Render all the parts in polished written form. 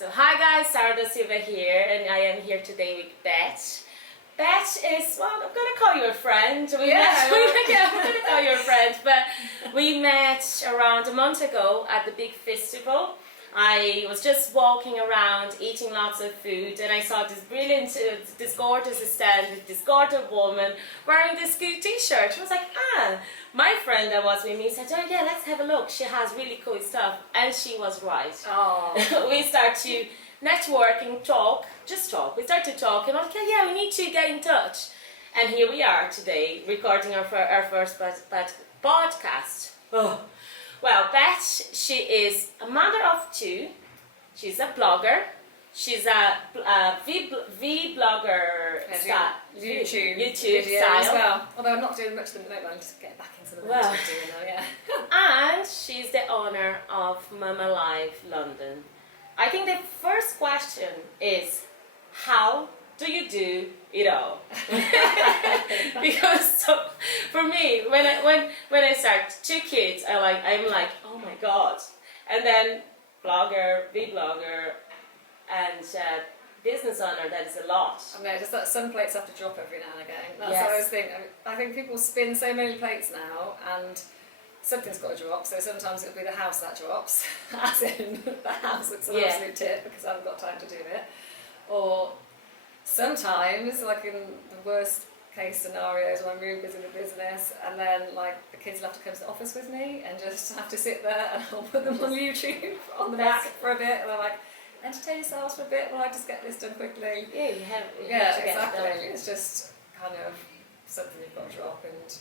So hi guys, Sara Da Silva here, and I am here today with Beth. Beth is, well, I'm gonna call you a friend. I'm gonna call you a friend, but we met around a month ago at the big festival. I was just walking around, eating lots of food, and I saw this brilliant, this gorgeous stand with this gorgeous woman wearing this cute t-shirt. I was like, my friend that was with me said, oh yeah, let's have a look. She has really cool stuff. And she was right. Oh. We start to network and talk, just talk. We start to talk, and I'm like, yeah, we need to get in touch. And here we are today, recording our first podcast. Oh. Well, Beth, she is a mother of two. She's a blogger. She's a vlogger style. YouTube style. As well. Although I'm not doing much at the moment, I'm just getting back into the well, doing now, yeah. And she's the owner of Mama Life London. I think the first question is, how do you do it all? Because for me, when I start two kids, I'm like, oh my god, and then blogger, vlogger, and business owner. That is a lot. I know, just that some plates have to drop every now and again. That's Yes. what I was thinking. I think people spin so many plates now, and something's got to drop. So sometimes it'll be the house that drops, as in the house that's an absolute tip because I haven't got time to do it, or sometimes, like in the worst case scenarios, when I'm really busy with business, and then like the kids will have to come to the office with me and just have to sit there, and I'll put them on YouTube on the back for a bit, and I'm like, entertain yourselves for a bit while I just get this done quickly. Yeah, you have to get exactly. it done. It's just kind of something you've got to drop and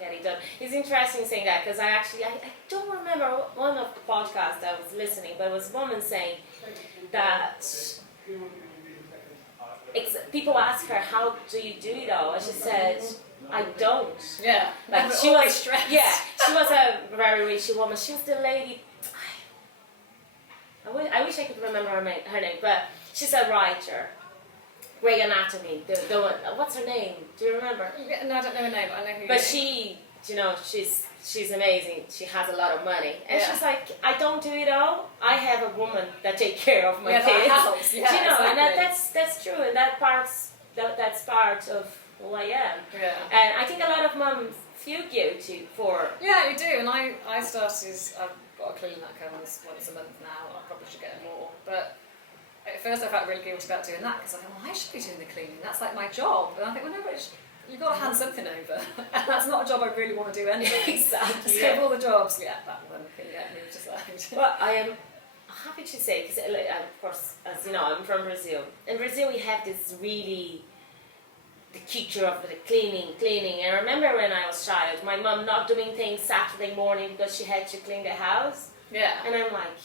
get it done. It's interesting saying that because I don't remember one of the podcasts I was listening, but it was a woman saying that. People ask her, how do you do it all? And she said, I don't. Yeah, like she was stressed. Yeah, she was a very rich woman. She was the lady. I wish I could remember her name, but she's a writer. Grey Anatomy. The one. What's her name? Do you remember? No, I don't know her name, but I know who. But she's amazing. She has a lot of money, and she's like, I don't do it all. I have a woman that take care of my kids. That helps. Yeah, exactly. And that's true, and that's part of who I am. Yeah. And I think a lot of mums feel guilty for. Yeah, you do. And I started. I've got a clean that comes once a month now. I probably should get more, but. At first I felt really guilty about doing that because I thought, well, I should be doing the cleaning, that's like my job. And I think, well, no, you've got to hand something over. And that's not a job I really want to do anyway. Exactly. So of all the jobs, that one can get moved aside. Well, I am happy to say, because of course, as you know, I'm from Brazil. In Brazil we have this really, the culture of the cleaning. And I remember when I was a child, my mom not doing things Saturday morning because she had to clean the house. Yeah. And I'm like,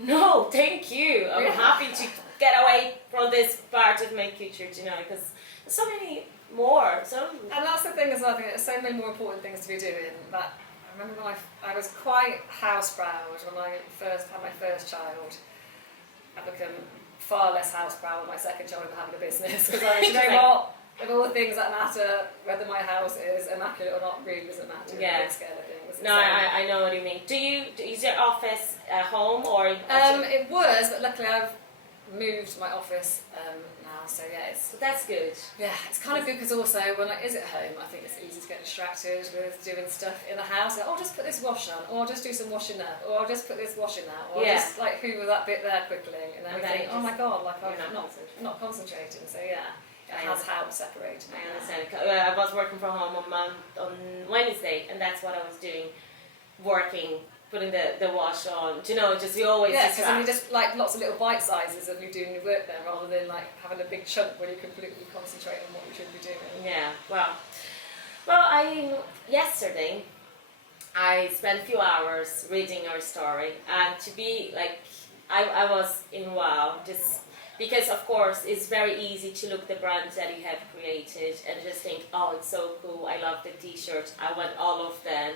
no, thank you. I'm happy to get away from this part of my culture, because there's so many more. And that's the thing as well, I think there's so many more important things to be doing. That I remember when I was quite house-proud when I first had my first child. I've become far less house-proud with my second child and having a business. Because you know what? Of all the things that matter, whether my house is immaculate or not really doesn't matter in the big scale of things. No, I know what you mean. Is your office at home or? It was, but luckily I've moved my office now, so yeah, that's good. Yeah, it's kind of good because also when I is at home, I think it's easy to get distracted with doing stuff in the house. Like, oh, just put this wash on, or just do some washing up, or I'll just put this washing out, or just like hoover that bit there quickly, and then I think, oh my god, like I'm not concentrating. So yeah. It has helped separate. I understand. I was working from home on Wednesday, and that's what I was doing, putting the wash on. Do you know, we always because then you just like lots of little bite sizes of you doing your work there, rather than like having a big chunk where you completely concentrate on what you should be doing. Yeah. Well, yesterday I spent a few hours reading your story, and to be like, I was in wow, just. Because of course it's very easy to look at the brands that you have created and just think, oh, it's so cool, I love the t-shirts, I want all of them.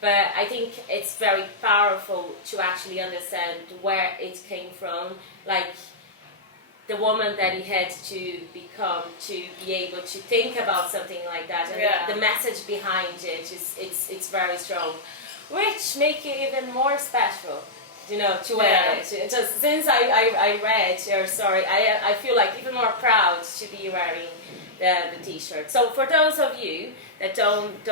But I think it's very powerful to actually understand where it came from, like the woman that he had to become to be able to think about something like that, and the message behind it it's very strong, which make it even more special. to wear it. Just since I read your story, I feel like even more proud to be wearing the t-shirt. So for those of you that don't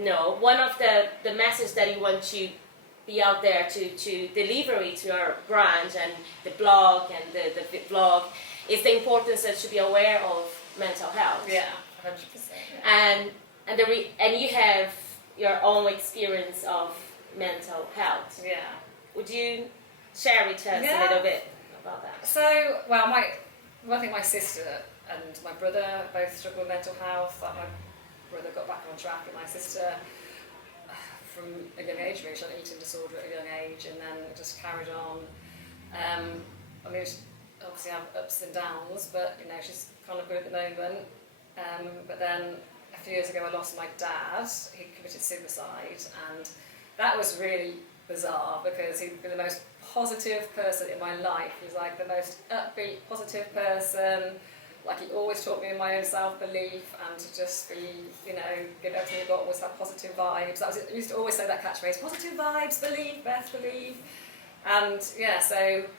know, one of the message that you want to be out there to deliver it to your brand and the blog and the vlog is the importance that you be aware of mental health. Yeah, 100%. Yeah. And you have your own experience of mental health. Yeah. Would you share with us a little bit about that? So, well, I think my sister and my brother both struggle with mental health. Like my brother got back on track, and my sister, from a young age, really, she had an eating disorder at a young age, and then it just carried on. I mean, she obviously have ups and downs, but she's kind of good at the moment. But then a few years ago, I lost my dad. He committed suicide, and that was really bizarre because he'd been the most positive person in my life. He was like the most upbeat, positive person. Like he always taught me in my own self-belief and to just be, give everything you got, always have positive vibes. I used to always say that catchphrase, positive vibes, believe, Beth, believe. And so it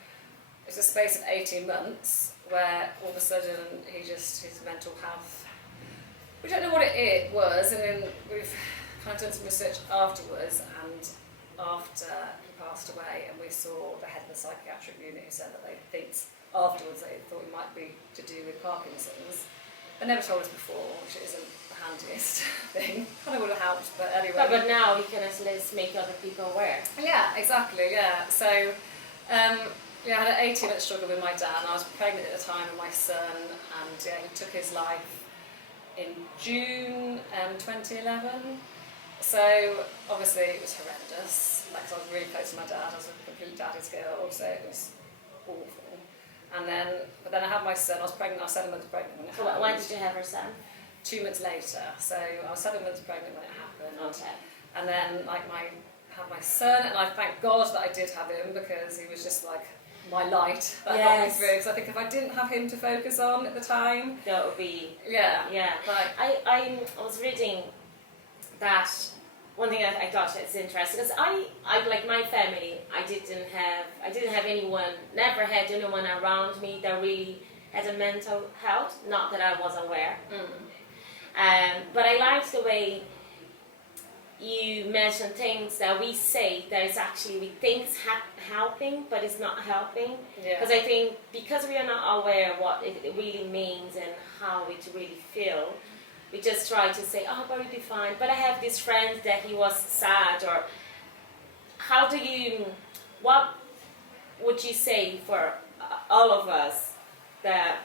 was a space of 18 months where all of a sudden his mental health, we don't know what it was, and then we've kind of done some research afterwards, and after he passed away and we saw the head of the psychiatric unit who said that they think afterwards they thought it might be to do with Parkinson's. They never told us before, which isn't the handiest thing. Kind of would have helped, but anyway. But now you can at least make other people aware. Yeah, exactly, yeah. So, I had an 18-month struggle with my dad, and I was pregnant at the time with my son, and he took his life in June 2011. So obviously it was horrendous. Like, I was really close to my dad. I was a complete daddy's girl, so it was awful. But then I had my son. I was pregnant. I was 7 months pregnant when it happened. When did you have your son? 2 months later. So I was 7 months pregnant when it happened. Okay. And then I had my son, and I thank God that I did have him because he was just like my light that got me through. Because I think if I didn't have him to focus on at the time, that would be yeah. Like, I was reading that one thing I thought it's interesting because I like my family, I didn't have anyone, never had anyone around me that really had a mental health, not that I was aware. But I liked the way you mentioned things that we say that is actually we think helping, but it's not helping. Because I think because we are not aware what it really means and how it really feel, we just try to say, oh, but it'll be fine. But I have this friend that he was sad, or what would you say for all of us that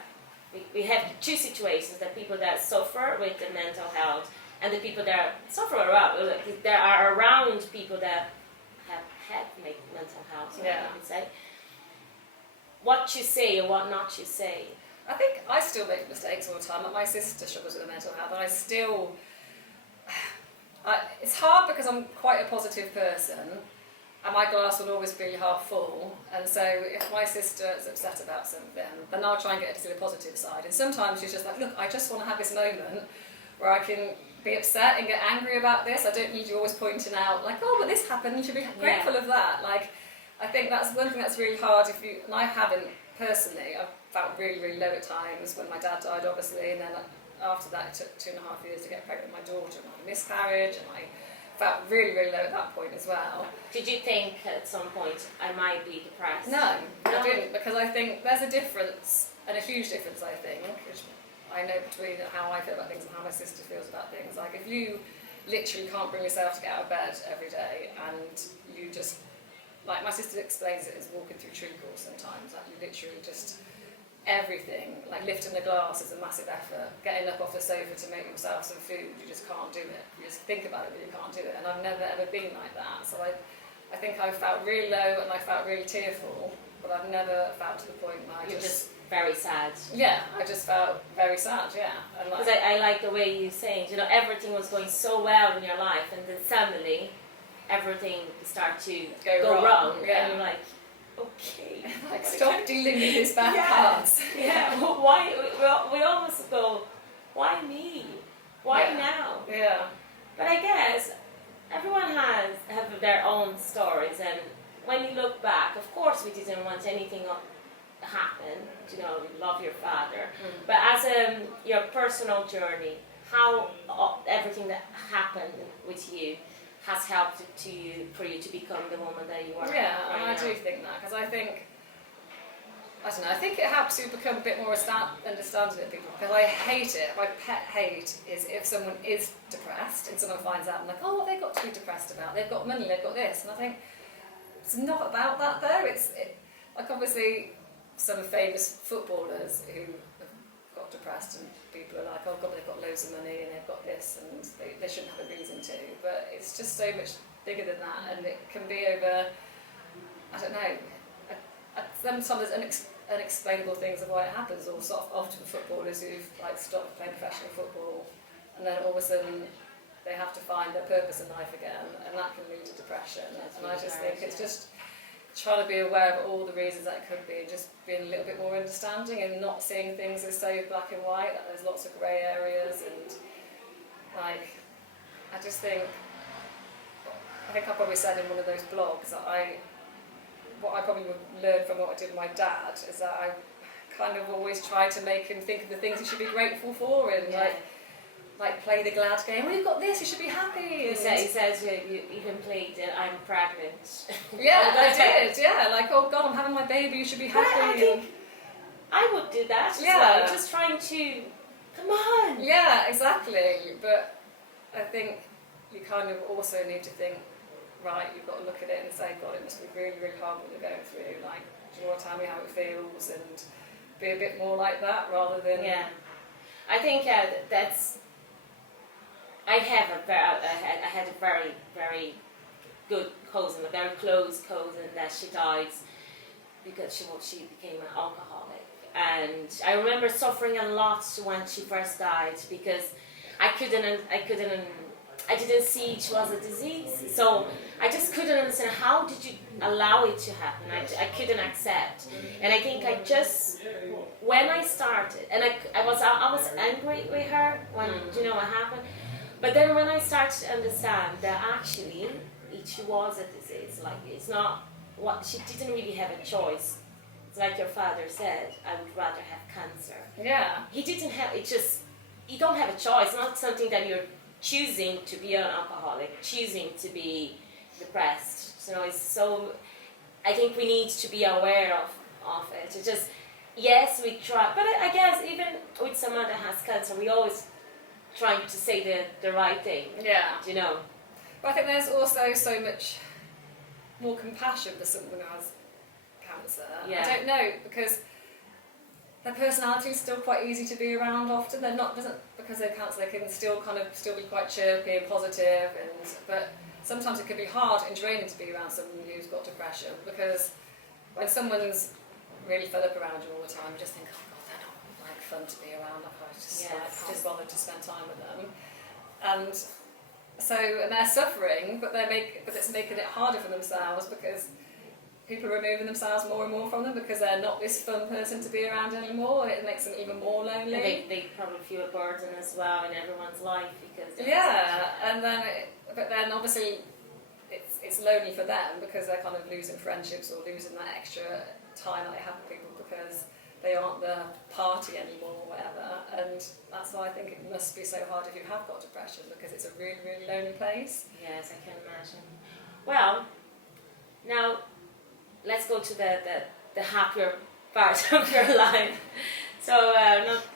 we have two situations, the people that suffer with the mental health and the people that suffer that are around people that have had mental health, I would say. What to say or what not to say. I think I still make mistakes all the time. Like my sister struggles with mental health, and I still... it's hard because I'm quite a positive person, and my glass will always be half full. And so if my sister is upset about something, then I'll try and get her to see the positive side. And sometimes she's just like, look, I just want to have this moment where I can be upset and get angry about this. I don't need you always pointing out, like, oh, but this happened, you should be grateful of that. Like, I think that's one thing that's really hard and I haven't personally, I've felt really, really low at times when my dad died, obviously, and then after that it took 2.5 years to get pregnant with my daughter, and I had a miscarriage, and I felt really, really low at that point as well. Did you think at some point I might be depressed? No, I didn't, because I think there's a difference, and a huge difference, I think, which I know between how I feel about things and how my sister feels about things. Like, if you literally can't bring yourself to get out of bed every day, and you just, like my sister explains it as walking through treacle sometimes, like you literally just, everything, like lifting the glass is a massive effort, getting up off the sofa to make yourself some food, you just can't do it. You just think about it, but you can't do it. And I've never ever been like that. So I think I felt really low and I felt really tearful, but I've never felt to the point where You're just very sad. Yeah, I just felt very sad, yeah. Because I like the way you saying, everything was going so well in your life, and then suddenly everything start to go wrong. Yeah. And you're like, okay. Like, stop dealing with this bad parts. Yeah, why, we almost go, why me? Why now? Yeah. But I guess everyone have their own stories, and when you look back, of course we didn't want anything to happen. You know, we love your father, but as your personal journey, how everything that happened with you has helped for you to become the woman that you are. Yeah, right and I now. do think that, because I don't know, I think it helps you become a bit more understanding of people, because I hate it. My pet hate is if someone is depressed and someone finds out and like, oh, what have they got to be depressed about? They've got money, they've got this. And I think, it's not about that though. Like obviously some famous footballers who have got depressed and people are like, oh God, they've got loads of money and they've got this and they shouldn't have a reason to. But it's just so much bigger than that, and it can be over, I don't know, sometimes there's unexplainable things of why it happens, or sort of often footballers who've like stopped playing professional football and then all of a sudden they have to find their purpose in life again, and that can lead to depression. And I just think it's just trying to be aware of all the reasons that it could be, and just being a little bit more understanding and not seeing things as so black and white, that there's lots of grey areas. And like, I think I probably said in one of those blogs that what I probably learned from what I did with my dad is that I kind of always try to make him think of the things he should be grateful for, and like play the glad game. Well, you've got this, you should be happy. He says you even played I'm pregnant. Yeah, I did. Yeah, like, oh God, I'm having my baby, you should be happy. I think I would do that as well. Just trying to, come on. Yeah, exactly. But I think you kind of also need to think, right, you've got to look at it and say, God, it must be really, really hard what you're going through. Like, do you want to tell me how it feels? And be a bit more like that rather than... Yeah. I think that's... I had a very, very good cousin, a very close cousin that she died because she became an alcoholic. And I remember suffering a lot when she first died because I didn't see it was a disease. So I just couldn't understand, how did you allow it to happen? I couldn't accept. And I think when I started, and I was angry with her when, you know what happened. But then when I started to understand that actually it was a disease, like it's not what, she didn't really have a choice. It's like your father said, I would rather have cancer. Yeah. He didn't have, you don't have a choice, it's not something that you're choosing to be an alcoholic, choosing to be depressed. I think we need to be aware of it. It's just, yes, we try, but I guess even with someone that has cancer, we always trying to say the right thing. Yeah. You know. But I think there's also so much more compassion for someone who has cancer. Yeah. I don't know, because their personality is still quite easy to be around often. They're not, because they're cancer, they can still be quite chirpy and positive, but sometimes it can be hard and draining to be around someone who's got depression, because when someone's really fed up around you all the time, you just think, oh God, they're not like fun to be around. Just bother to spend time with them, and they're suffering, but it's making it harder for themselves because people are removing themselves more and more from them because they're not this fun person to be around anymore. It makes them even more lonely. And they probably feel a burden as well in everyone's life because but then obviously it's lonely for them because they're kind of losing friendships or losing that extra time that they have with people because they aren't the party anymore or whatever, and that's why I think it must be so hard if you have got depression, because it's a really, really lonely place. Yes, I can imagine. Well, now let's go to the happier part of your life. So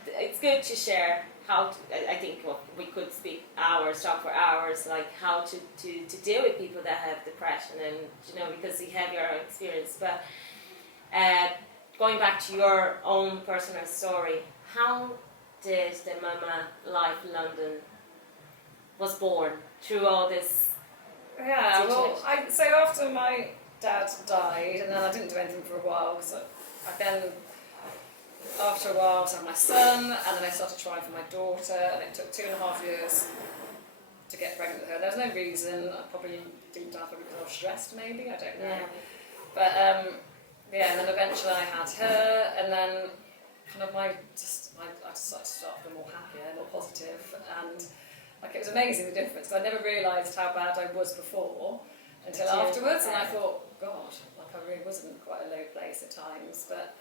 it's good to share how I think we could talk for hours, like how to deal with people that have depression, and you know, because you have your own experience, but going back to your own personal story, how did the Mama Life London was born through all this? Yeah, well, so after my dad died, and then I didn't do anything for a while, so after a while I had my son, and then I started trying for my daughter, and it took 2.5 years to get pregnant with her. There was no reason, I probably deep down because I was stressed maybe, I don't know. Yeah. But and then eventually I had her, and then kind of I just started to start feeling more happier, more positive, and like it was amazing the difference, because I never realised how bad I was before until afterwards, and I thought, God, like I really was in quite a low place at times, but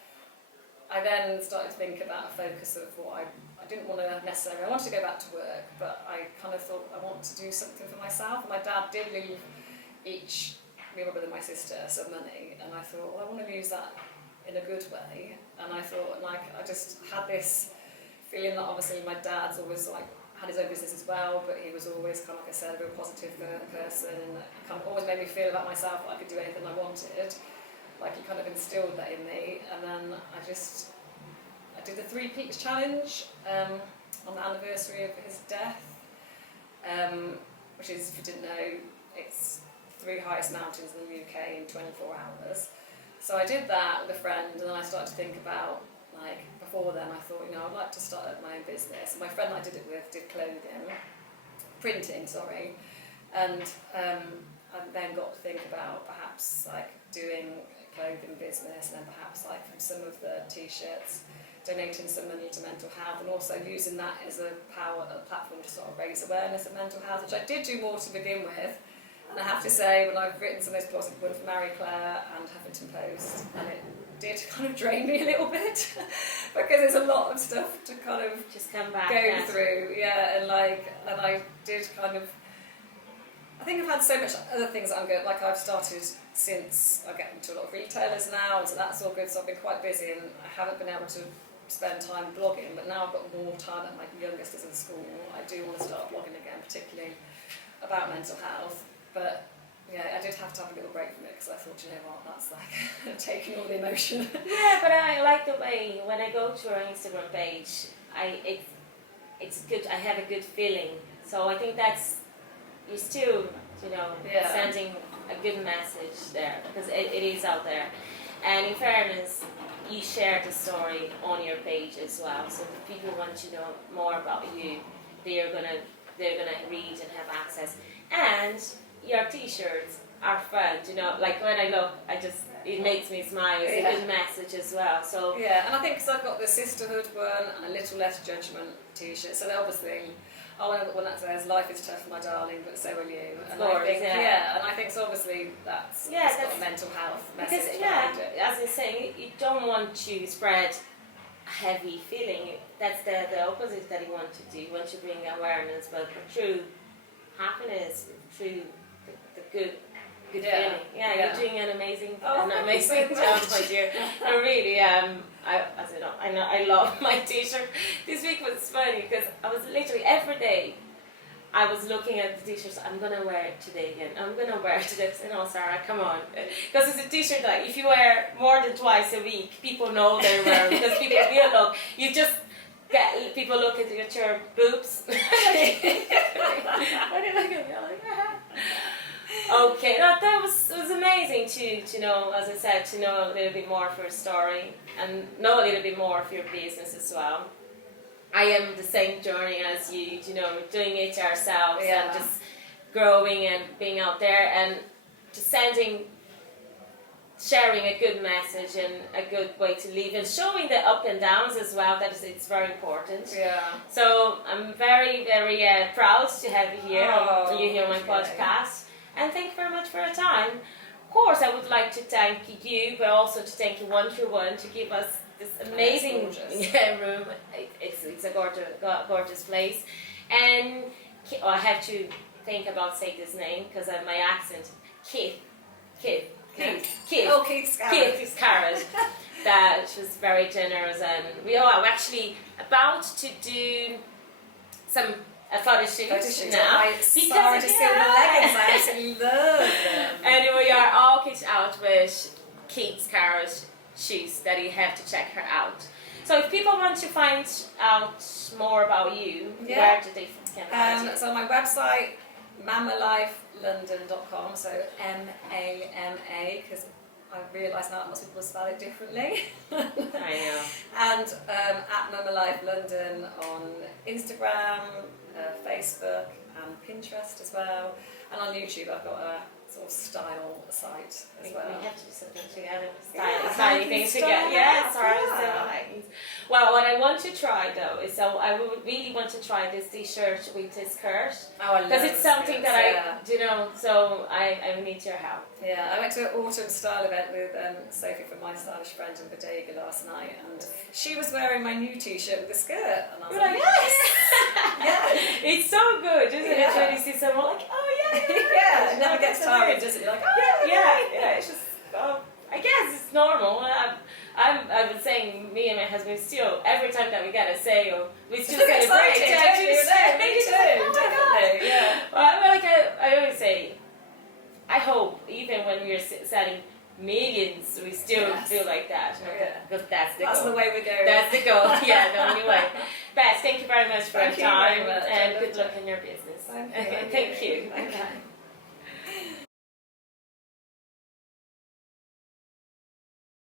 I then started to think about a focus of what I didn't want to necessarily, I wanted to go back to work, but I kind of thought I want to do something for myself. And my dad did leave me, my brother and my sister, some money, and I thought, well, I want to use that in a good way. And I thought, like, I just had this feeling that obviously my dad's always like had his own business as well, but he was always kind of, like I said, a real positive person, and it kind of always made me feel about myself that I could do anything I wanted. Like he kind of instilled that in me, and then I did the 3 Peaks challenge on the anniversary of his death, which is, if you didn't know, it's 3 highest mountains in the UK in 24 hours. So I did that with a friend, and then I started to think about, like, before then I thought, I'd like to start my own business. And my friend I did it with did printing, and I then got to think about perhaps like doing clothing business, and then perhaps like from some of the t-shirts donating some money to mental health, and also using that as a platform to sort of raise awareness of mental health, which I did do more to begin with. And I have to say, when I've written some of those blogs, I've for Marie Claire and Huffington Post, and it did kind of drain me a little bit because there's a lot of stuff to kind of just come back go through, and I did kind of, I think I've had so much other things that I'm good, like I've started since I get into a lot of retailers now, and so that's all good, so I've been quite busy and I haven't been able to spend time blogging, but now I've got more time that my youngest is in school. I do want to start blogging again, particularly about mental health, but I did have to have a little break from it because I thought, that's like taking all the emotion. Yeah, but I like the way when I go to our Instagram page, it's good. I have a good feeling. So I think that's you're still, sending a good message there because it is out there. And in fairness, you share the story on your page as well. So if people want to know more about you, they're gonna read and have access. And your t-shirts are fun, like when I look, it makes me smile. It's a good message as well. So and I think because I've got the Sisterhood one and a little less judgment t-shirt, so they're obviously, I want to one that says life is tough, my darling, but so will you. And of course, I think, and I think so obviously that's got a mental health message behind it. As I say, you don't want to spread a heavy feeling. That's the opposite that you want to do. You want to bring awareness, but true happiness, through the good feeling. You're doing an amazing job, my dear. I really I love my t-shirt. This week was funny because I was literally every day I was looking at the t-shirts. I'm gonna wear it today again. I'm gonna wear it today. Sarah, come on, because it's a t-shirt that if you wear more than twice a week, people know they're wearing. Because people will look. You just get people look at your boobs. Okay, that was amazing to know, as I said, to know a little bit more of your story and know a little bit more of your business as well. I am the same journey as you, we're doing it ourselves and just growing and being out there and just sharing a good message and a good way to live and showing the up and downs as well. It's very important. So I'm very, very proud to have you here on my podcast. And thank you very much for your time. Of course, I would like to thank you, but also to thank you one to give us this amazing room. It's a gorgeous place. And I have to think about saying this name because of my accent. Keith. Keith Scarrett. That was very generous, and we are actually about to do some photo shoot now. Sara Da Silva leggings, I absolutely love them. And we are all kitted out with Keith Scarrett shoes that you have to check her out. So if people want to find out more about you, where do they find you? So my website, mamalifelondon.com, so M-A-M-A, because I realise now that most people spell it differently. I know. And at Mama Life London on Instagram, Facebook and Pinterest as well. And on YouTube I've got a sort of style site as well. We have to do something together. Styling things together. Yeah, Sara Da Silva leggings. Well, what I want to try though is, so I would really want to try this t-shirt with this skirt. Oh, I love Because it's something skirts, that so I need your help. Yeah, I went to an autumn style event with Sophie from My Stylish Friend in Bodega last night, and she was wearing my new t-shirt with a skirt, and I was like, yes! Yeah! It's so good, isn't it? When you see someone like, oh yeah, it never gets tiring, does it? You're like, oh yeah, it's just, I guess it's normal. I was saying, me and my husband still, every time that we get a sale, we still celebrate. Me too, definitely, yeah. Well, I always say, I hope, even when we're selling millions, we still feel like that. Because that's the goal. That's the way we go. That's the goal, yeah, the only way. Beth, thank you very much for your time, very much. and good luck in your business. Thank you. Thank you. Okay.